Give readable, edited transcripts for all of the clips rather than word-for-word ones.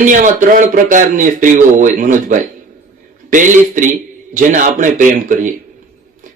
દુનિયામાં 3 પ્રકારની સ્ત્રીઓ હોય મનોજભાઈ. પહેલી સ્ત્રી જેને આપણે પ્રેમ કરીએ,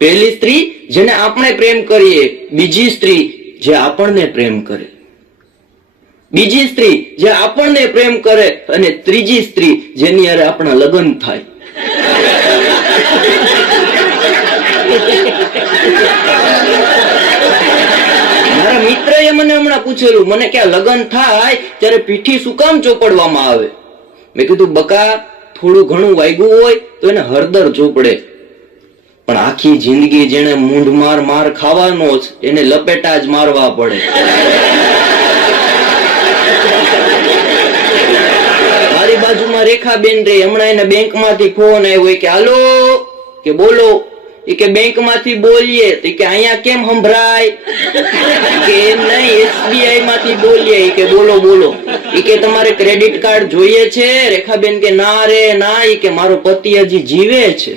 પહેલી સ્ત્રી જેને આપણે પ્રેમ કરીએ, બીજી સ્ત્રી જે આપણને પ્રેમ કરે, બીજી સ્ત્રી જે આપણને પ્રેમ કરે, અને ત્રીજી સ્ત્રી જેની હારે આપણા લગ્ન થાય. મારા મિત્રએ મને હમણાં પૂછેલું, મને કે લગ્ન થાય ત્યારે પીઠી શું કામ ચોપડવામાં આવે? મેં કીધું બકા, થોડું ઘણું વાગ્યું હોય તો એને હળદર ચોપડે, પણ આખી જિંદગી જેને મૂંઢ માર ખાવાનો જ એને લપેટા જ મારવા પડે. મારી બાજુમાં રેખાબેન રે, હમણાં એને બેંકમાંથી ફોન આવ્યો કે હાલો, કે બોલો, કે બેંક માંથી બોલીએ, તો કે અહીંયા કેમ સંભળાય? કે એમ નહીં, SBI માંથી બોલીએ. કે બોલો બોલો. કે તમારે ક્રેડિટ કાર્ડ જોઈએ છે? રેખાબેન કે ના રે ના, કે મારો પતિ હજી જીવે છે.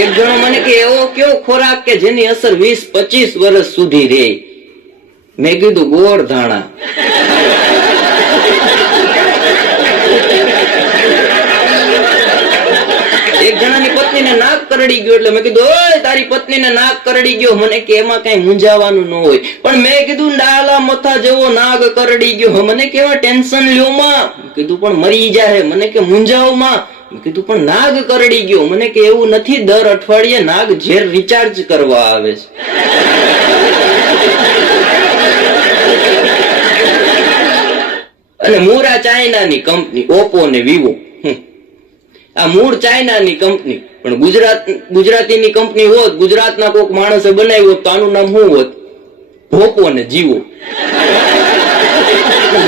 એક જણો મને કે એવો કેવો ખોરાક કે જેની અસર 20-25 વર્ષ સુધી રહે? મેં કીધું ગોળ ધાણા. એક જણાની પત્નીને નાક કરડી ગયો, એટલે મેં કીધું ઓય તારી પત્નીને નાક કરડી ગયો. મને કે એમાં કઈ મૂંઝાવાનું ન હોય, પણ મેં કીધું ડાલા મથા જેવો નાગ કરડી ગયો. મને કેવા ટેન્શન લ્યો માં? કીધું પણ મરી જાય. મને કે મૂંઝાવ માં? કીધું પણ નાગ કરડી ગયો. મને કે એવું નથી, દર અઠવાડિયે નાગ ઝેર રિચાર્જ કરવા આવે છે. અને મૂળ ચાઇનાની કંપની ઓપ્પો ને વિવો, આ મૂળ ચાઇનાની કંપની, પણ ગુજરાતીની કંપની હોત, ગુજરાતના કોઈક માણસે બનાવ્યો તો આનું નામ શું હોત? ઓપ્પો ને જીવો.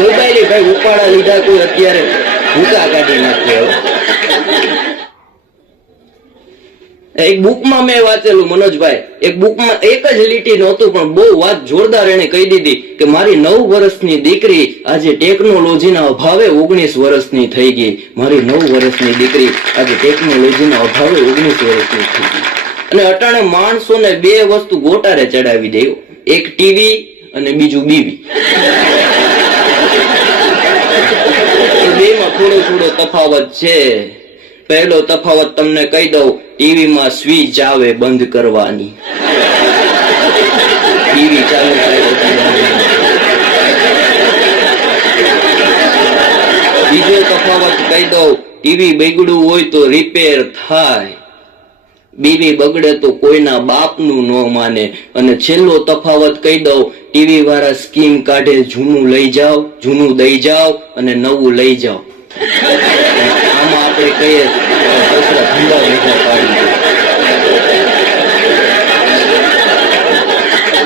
મોબાઈલ ભાઈ ઉપાડા લીધા કોઈ અત્યારે ભૂકા કાઢી નાખે. એક બુકમાં મેં વાંચેલું મનોજભાઈ, એક બુકમાં એક જ લીટી નહોતું, પણ બહુ વાત જોરદાર એને કહી દીધી કે મારી 9 વર્ષની દીકરી આજે ટેકનોલોજીના અભાવે 19 વર્ષની થઈ ગઈ. મારી 9 વર્ષની દીકરી આજે ટેકનોલોજીના અભાવે 19 વર્ષની થઈ ગઈ. અને અટાણે માણસોને 2 વસ્તુ ગોટારે ચડાવી દે, એક ટીવી અને બીજું બીવી. બેમાં થોડો થોડો તફાવત છે. પહેલો તફાવત તમને કહી દઉં, ટીવીમાં સ્વિચ આવે બંધ કરવાની. ટીવી ચાલુ થાય. બીજો તફાવત કહી દઉં, ટીવી બગડ્યું હોય તો રિપેર થાય, બીવી બગડે તો કોઈના બાપનું ન માને. અને છેલ્લો તફાવત કહી દઉં, ટીવી વાળા સ્કીમ કાઢે, જૂનું લઈ જાઓ, જૂનું દઈ જાઓ અને નવું લઈ જાઓ. આમાં આપણે કહીએ ધંધા વેચા પાડી.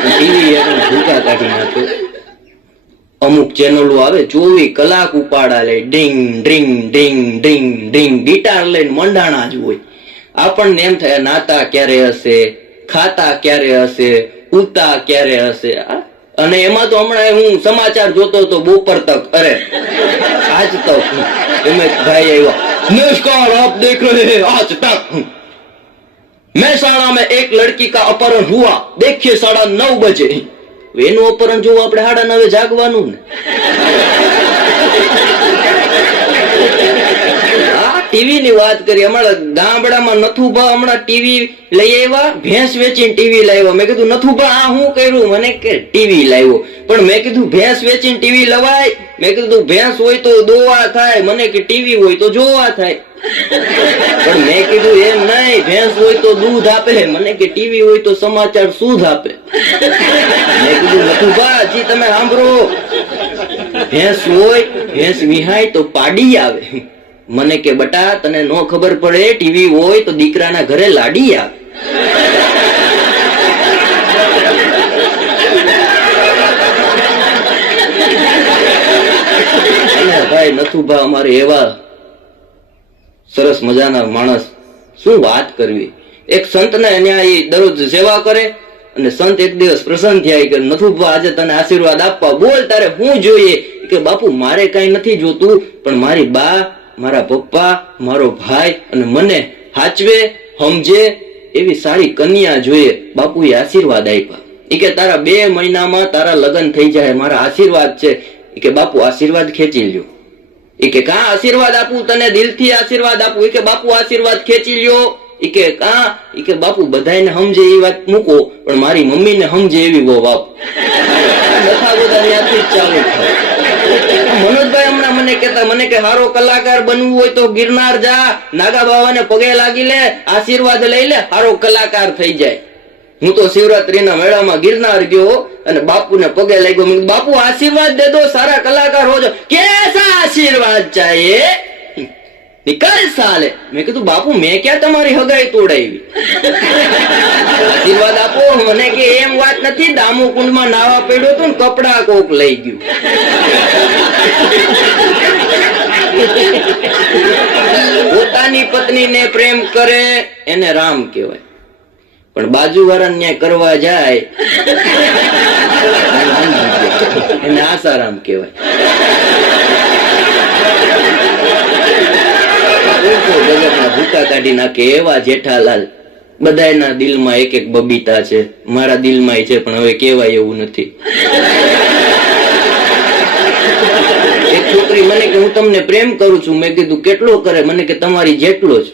ટીવી ભૂકા કાઢી નાખે. અમુક ચેનલો આવે 24 કલાક ઉપાડા લે, ડિંગ ડ્રિંગ ડિંગ ડિંગ ડિંગ, ગિટાર લઈને મંડાણા જ હોય. આપણને એમ થાય નાતા ક્યારે હશે, ખાતા ક્યારે હશે, ઉતા ક્યારે હશે. અને એમાં તો હમણાં હું સમાચાર જોતો હતો બપોર તક, અરે આજ તક એમ ભાઈ આવ્યા, नमस्कार आप देख रहे हैं आज तक। મહેસાણા में एक लड़की का अपहरण हुआ, देखिए 9:30 बजे। એનું અપહરણ જોવું આપણે 9:30 જાગવાનું ને. ટીવી ની વાત કરી, હમણાં ગામડામાં નથુભા હમણાં ટીવી લઈ આવ્યા, ભેંસ વેચીને ટીવી લાવ્યા. મેં કીધું નથુભા આ શું કર્યું? મને કે ટીવી લાવ્યો. પણ મેં કીધું ભેંસ વેચીને ટીવી લવાય? મેં કીધું ભેંસ હોય તો દોવા થાય, મને કે ટીવી હોય તો જોવા થાય. પણ મેં કીધું એમ નહીં, ભેંસ હોય તો દૂધ આપે, મને કે ટીવી હોય તો સમાચાર શુદ્ધ આપે. મેં કીધું નથુભા હજી તમે સાંભળો, ભેંસ હોય, ભેંસ વિહાય તો પાડી આવે. મને કે બટા તને નો ખબર પડે, ટીવી હોય તો દીકરાના ઘરે લાડી આવે. ભાઈ નથુભા અમારે એવા સરસ મજાના માણસ, શું વાત કરવી. એક સંતને અહીંયા દરરોજ સેવા કરે, અને સંત એક દિવસ પ્રસન્ન થયા કે નથુભા આજે તને આશીર્વાદ આપવા, બોલ તારે શું જોઈએ? કે બાપુ મારે કઈ નથી જોતું, પણ મારી બા, મારા પપ્પા, મારો ભાઈ અને મને હાચવે સમજે એવી સારી કન્યા જોઈએ. બાપુએ આશીર્વાદ આપ્યા. ઈ કે તારા 2 મહિનામાં તારા લગ્ન થઈ જાય, મારા આશીર્વાદ છે. ઈ કે બાપુ આશીર્વાદ ખેંચી લ્યો. ઈ કે કા આશીર્વાદ આપું તને, દિલથી આશીર્વાદ આપું. ઈ કે બાપુ આશીર્વાદ ખેંચી લ્યો. ઈ કે કા? ઈ કે બાપુ બધાને સમજે એ વાત મૂકો, પણ મારી મમ્મીને સમજે એવી બહુ બાપુ. બધા ત્યાંથી જ ચાલુ થાય. મનોજભાઈ હમણાં મને કહેતા, મને કે હારો કલાકાર બનવું હોય તો ગિરનાર જા, નાગા બાવાને પગે લાગી લે, આશીર્વાદ લઈ લે, હારો કલાકાર થઈ જાય. હું તો શિવરાત્રીના મેળામાં ગિરનાર ગયો અને બાપુને પગે લાગ્યો. મેં બાપુ આશીર્વાદ દે દો, સારા કલાકાર હો જો. કેસા આશીર્વાદ ચાહીએ, નિકલ સાલે. મેં કીધું બાપુ મેં ક્યાં તમારી હગાઈ તોડાવી, આશીર્વાદ આપો. મને કે એમ વાત નથી, દામુ કુંડમાં નાવા પડ્યો તો ને કપડા કોક લઈ ગયું. પોતાની પત્નીને પ્રેમ કરે એને રામ કહેવાય, પણ બાજુ વાળાને ન્યાય કરવા જાય એને આસારામ કહેવાય. જગતના ભૂકા કાઢી નાખે એવા જેઠાલાલ. બધાના દિલમાં એક એક બબીતા છે, મારા દિલમાં છે, પણ હવે કહેવાય એવું નથી. એક છોકરી મને કે હું તમને પ્રેમ કરું છું. મેં કીધું કેટલો કરે? મને કે તમારી જેટલો જ.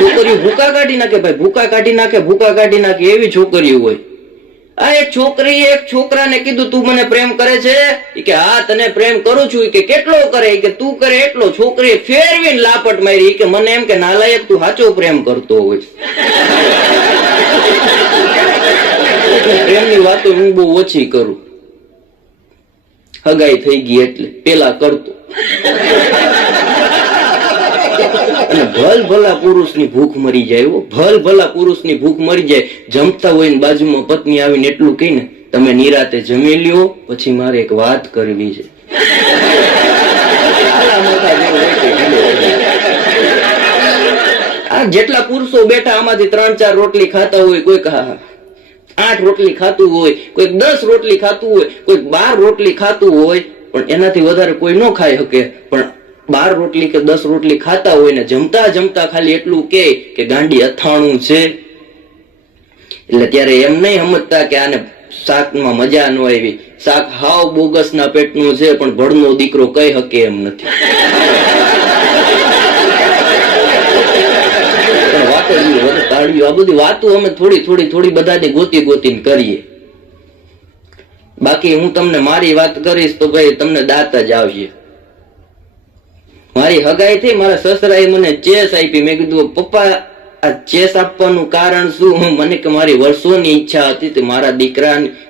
છોકરીઓ ભૂકા કાઢી નાખે ભાઈ, ભૂકા કાઢી નાખે, ભૂકા કાઢી નાખે એવી છોકરીઓ હોય. આ એક છોકરીએ એક છોકરાને કીધું તું મને પ્રેમ કરે છે? કે હા તને પ્રેમ કરું છું. કે કેટલો કરે? કે તું કરે એટલો. છોકરીએ ફેરવીને લાપટ મારી. કે મને એમ કે નાલાયક તું સાચો પ્રેમ કરતો હોય. પ્રેમની વાતો હું બહુ ઓછી કરું, હગાઈ થઈ ગઈ એટલે. પેલા કરતો. અને ભલ ભલા પુરુષની ભૂખ મરી જાય, ભલ ભલા પુરુષની ભૂખ મરી જાય. જમતા હોય ને બાજુમાં પત્ની આવીને એટલું કહી ને, તમે નિરાતે જમી લ્યો, પછી મારે એક વાત કરવી છે. આ જેટલા પુરુષો બેઠા આમાંથી 3-4 રોટલી ખાતા હોય, કોઈ 8 રોટલી ખાતું હોય, કોઈ 10 રોટલી ખાતું હોય, કોઈ 12 રોટલી ખાતું હોય, પણ એનાથી વધારે કોઈ ન ખાઈ શકે. પણ 12 રોટલી કે 10 રોટલી ખાતા હોય ને જમતા જમતા ખાલી એટલું કે ગાંડી અથાણું છે, એટલે ત્યારે એમ નહીં સમજતા કે આને શાકમાં મજા ન આવી. શાક હાવ બોગસના પેટનું છે, પણ ભળનો દીકરો કઈ શકે એમ નથી. આ બધી વાતો અમે થોડી બધાને ગોતીને કરીએ. બાકી હું તમને મારી વાત કરીશ તો ભાઈ તમને દાંત જ આવશે. મારી હગાઈ થઈ, મારા સસરાએ મને ચેસ આપી. મેં કીધું પપ્પા આ ચેસ આપવાનું કારણ શું? મને કે મારી વર્ષોની ઈચ્છા હતી કે મારા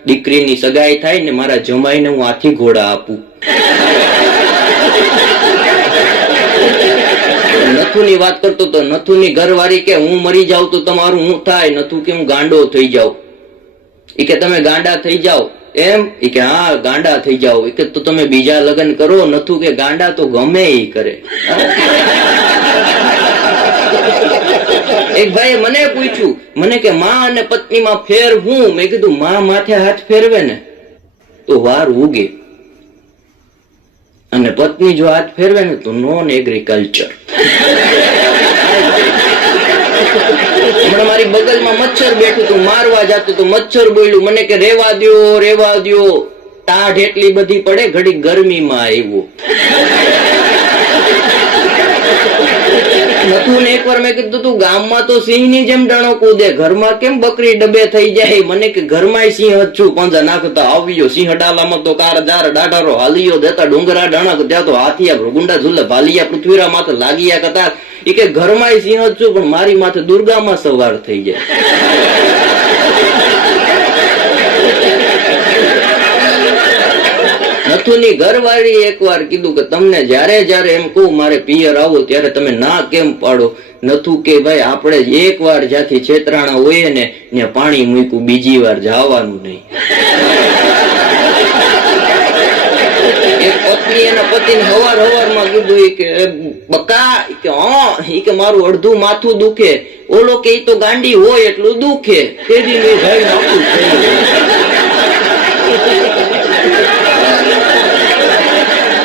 દીકરીની સગાઈ થાય ને મારા જમાઈને હું હાથી ઘોડા આપું. નથુની વાત કરતો તો નથુની ઘરવાળી કે હું મરી જાઉં તો તમારું હું થાય? નથુ કે હું ગાંડો થઈ જાઉં. એ કે તમે ગાંડા થઈ જાઓ એમ? એ કે હા ગાંડા થઈ જાઓ. એ કે તો તમે બીજા લગ્ન કરો. નથુ કે ગાંડા તો ગમે એ કરે. એક ભાઈએ મને પૂછ્યું, મને કે માં અને પત્નીમાં ફેર હું? મેં કીધું માં માથે હાથ ફેરવે ને તો વાર ઉગે, અને પત્ની જો હાથ ફેરવે ને તો નોન એગ્રીકલ્ચર. હમણાં મારી બગલમાં મચ્છર બેઠું હતું, મારવા જતું તો મચ્છર બોલ્યું. મને કે રેવા દ્યો. ટાઢ એટલી બધી પડે, ઘડી ગરમીમાં આવ્યો. નથું ને એકવાર મેં કીધું તું ગામમાં તો સિંહની જેમ ડણો કૂદે, ઘરમાં કેમ બકરી ડબે થઈ જાય? મને કે ઘરમાં સિંહ જ છું, પંજા નાખતા આવ્યો. સિંહ ડાલામાં તો કારજાર ડાઢારો હાલિયો દેતા, ડુંગરા ડણક ત્યાં તો હાથિયા ગુંડા ઝુલે ભાલિયા પૃથ્વીરા માથે લાગિયા કતાર. એ કે ઘરમાં સિંહ જ છું, પણ મારી માથે દુર્ગામાં સવાર થઈ જાય. નથુની ઘરવાળી એકવાર કીધું કે તમને જ્યારે એમ કહું મારે પિયર આવો ત્યારે તમે ના કેમ પાડો? નથુ કે ભાઈ આપણે એકવાર જ્યાંથી છેતરાણા હોઈએ ને ત્યાં પાણી મૂક્યું, બીજી વાર જવાનું નહીં. એક પત્ની એના પતિને હવારમાં કીધું કે બકા કે હા, કે મારું અડધું માથું દુખે. ઓલો કે ઈ તો ગાંડી હોય એટલું દુખે. તેજી મેં ભાઈ નાખું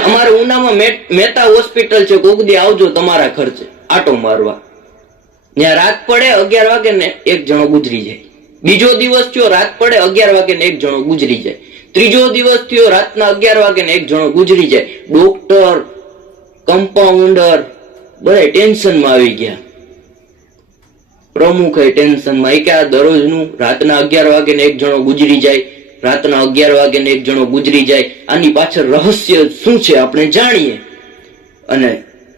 અમારે ઉનામાં મહેતા હોસ્પિટલ છે, કોક દી આવજો તમારા ખર્ચે. આટો મારવા. ત્યાં રાત પડે 11 વાગે ને એક જણો ગુજરી જાય. બીજો દિવસ થયો રાત પડે 11 વાગે ને એક જણો ગુજરી જાય. ત્રીજો દિવસ થયો રાતના 11 વાગે ને એક જણો ગુજરી જાય. ડોક્ટર, કમ્પાઉન્ડર બધા ટેન્શનમાં આવી ગયા. પ્રમુખ ટેન્શનમાં કે આ દરરોજનું રાતના 11 વાગે ને એક જણો ગુજરી જાય, રાતના 11 વાગે ને એક જણો ગુજરી જાય, આની પાછળ રહસ્ય શું છે આપણે જાણીએ. અને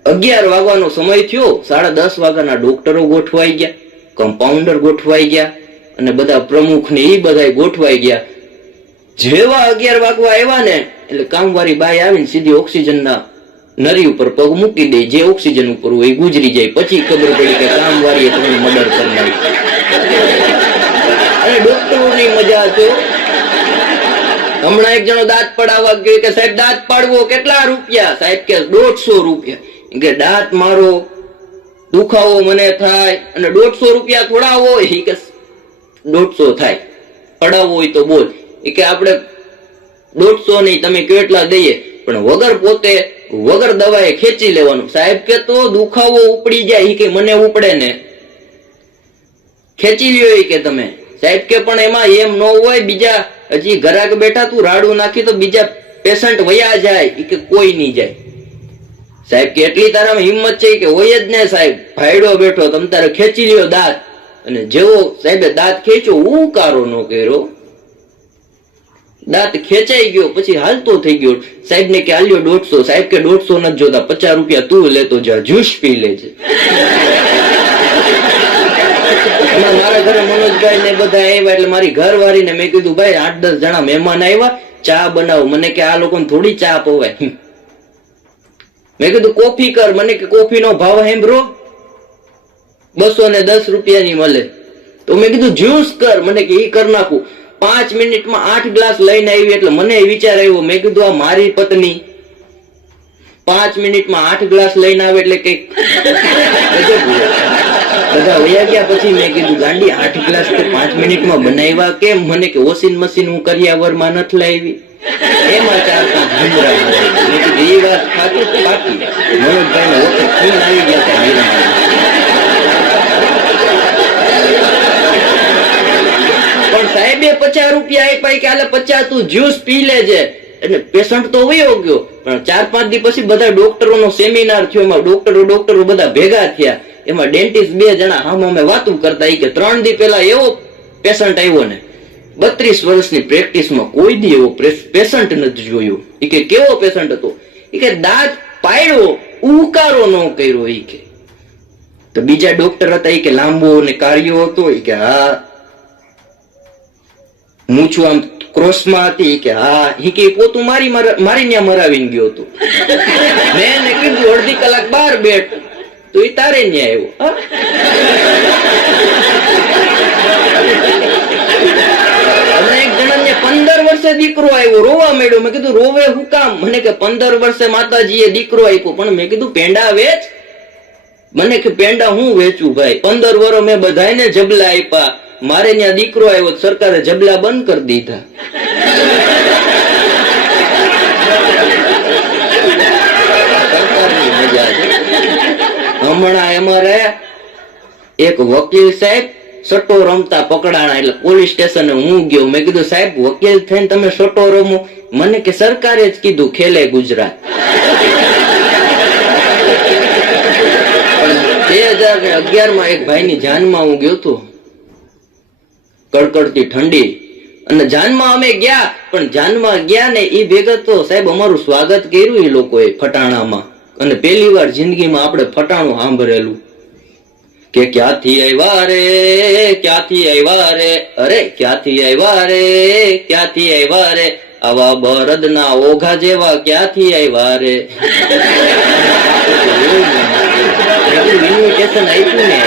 11 વાગવાનો સમય થયો, 10:30 વાગ્યાના ડોક્ટરો ગોઠવાઈ ગયા, કમ્પાઉન્ડર ગોઠવાઈ ગયા અને બધા પ્રમુખ ને એ બધા ગોઠવાઈ ગયા. જેવા 11 વાગવા આવ્યા ને એટલે કામવાળી બાઈ આવીને સીધી ઓક્સિજનના નરી ઉપર પગ મૂકી દે, જે ઓક્સિજન ઉપર હોય એ ગુજરી જાય. પછી ખબર પડી કે કામવાળીએ તમને મર્ડર કરી નાખ્યું. અને ડોક્ટરોની મજા તો હમણાં એક જણો દાંત પડાવવા ગયો કે સાહેબ દાંત પાડવો કેટલા રૂપિયા? સાહેબ કે 150 રૂપિયા. કે દાંત મારો દુખાવો મને થાય અને 150 રૂપિયા થોડા હોય કે 150 થાય, પડાવવો હોય તો બોલ. કે આપણે 150 નહીં, તમે કેટલા દઈએ પણ વગર પોતે વગર દવાએ ખેંચી લેવાનું. સાહેબ કે તો દુખાવો ઉપડી જાય કે મને ઉપડે ને, ખેંચી લ્યો કે તમે. સાહેબ કે પણ એમાં એમ ન હોય, બીજા હજી ઘરાક બેઠા તું રાડું નાખી તો બીજા પેશન્ટ વયા જાય કે કોઈ નહીં જાય. સાહેબ કે એટલી તારામાં હિંમત છે કે હોય જ ને સાહેબ, ભાઈડો બેઠો તમ તારે ખેંચી લ્યો દાંત. અને જેવો સાહેબે દાંત ખેંચ્યો, ઉકારો ન કર્યો, દાંત ખેંચાઈ ગયો, પછી હાલતો થઈ ગયો. સાહેબ ને કે આલ્યો 150. સાહેબ કે 150 નથી જોતા, 50 રૂપિયા તું લેતો જા, જ્યુસ પી લેજે. મારા ઘરે મનોજભાઈ ને બધા આવ્યા એટલે મારી ઘરવાળી ને મેં કીધું ભાઈ 8-10 જણા મહેમાન આવ્યા, ચા બનાવો. મને કે આ લોકોને થોડી ચા પવાય. મેં કીધું કોફી કર. મને કે કોફી નો ભાવ સાંભળો 210 રૂપિયાની મળે. તો મેં કીધું જ્યુસ કર. મને કે ઈ કર નાખું. 5 મિનિટમાં 8 ગ્લાસ લઈને આવી. એટલે મને વિચાર આવ્યો, મેં કીધું આ મારી પત્ની 5 મિનિટમાં 8 ગ્લાસ લઈને આવે એટલે કઈક બધા વયા ગયા. પછી મેં કીધું ગાંડી 8 ગ્લાસ તો 5 મિનિટમાં બનાવ્યા કેમ? મને કે વોશિંગ મશીન હું કરિયાવરમાં નથી લાવી, એમાં 4-5 ભૂંગળા. મેં કીધું એ વાત ખાતી બાકી. મનોજભાઈ ને વખત ફોન આવી ગયા હતા. પણ સાહેબે 50 રૂપિયા આપ્યા કે આલે 50 તું જ્યુસ પી લેજે. એટલે પેશન્ટ તો વયો ગયો. પણ 4-5 દી પછી બધા ડોક્ટરોનો સેમિનાર થયો. એમાં ડોક્ટરો બધા ભેગા થયા. એમાં ડેન્ટિસ્ટ 2 જણા અમે વાતું કરતા કે 3 દી પહેલા એવો પેશન્ટ આવ્યો ને 32 વર્ષની પ્રેક્ટિસમાં કોઈ દી એવો પેશન્ટ નથી જોયો. કે કેવો પેશન્ટ હતો? કે દાંત પાડ્યો, ઉકારો ન કર્યો. કે તો બીજા ડોક્ટર હતા કે લાંબો ને કાળિયો હતો. કે હા. મૂછું આમ ક્રોસમાં હતી. કે હા. કે પોતું મારી ત્યાં મરાવીને ગયો હતો. મેં એને કીધું અડધી કલાક બહાર બેઠ, તો એ તારે ન્યાય આવ્યો. અને એક જણાને 15 વર્ષે દીકરો આવ્યો, રોવા માંડ્યો. મેં કીધું રોવે હું કામ? મને કે 15 વર્ષે માતાજીએ દીકરો આપ્યો. પણ મેં કીધું પેંડા વેચ. મને કે પેંડા હું વેચું ભાઈ? 15 વર્ષ મેં બધાને જબલા આપ્યા, મારે ત્યાં દીકરો આવ્યો, સરકારે જબલા બંધ કરી દીધા. સરકારની મજા છે. હમણાં અમારે એક વકીલ સાહેબ સટ્ટો રમતા પકડાણા. એટલે પોલીસ સ્ટેશને હું ગયો. મેં કીધું સાહેબ વકીલ થઈને તમે સટ્ટો રમો? મને કે સરકારે જ કીધું ખેલે ગુજરાત. 2011માં એક ભાઈની જાનમાં હું ગયો હતો, કડકડતી ઠંડી. અને જાનમાં અમે ગયા. પણ જાનમાં ગયા ને એ ભેગા તો સાહેબ અમારું સ્વાગત કર્યું એ લોકોએ ફટાણામાં. અને પહેલી વાર જિંદગીમાં આપણે ફટાણું સાંભળેલું કે ક્યાંથી આવ્યા રે, ક્યાંથી આવ્યા રે, અરે ક્યાંથી આવ્યા રે, ક્યાંથી આવ્યા રે, આવા બળદના ઓઘા જેવા ક્યાંથી આવ્યા રે. ઇન્વિટેશન આપ્યું ને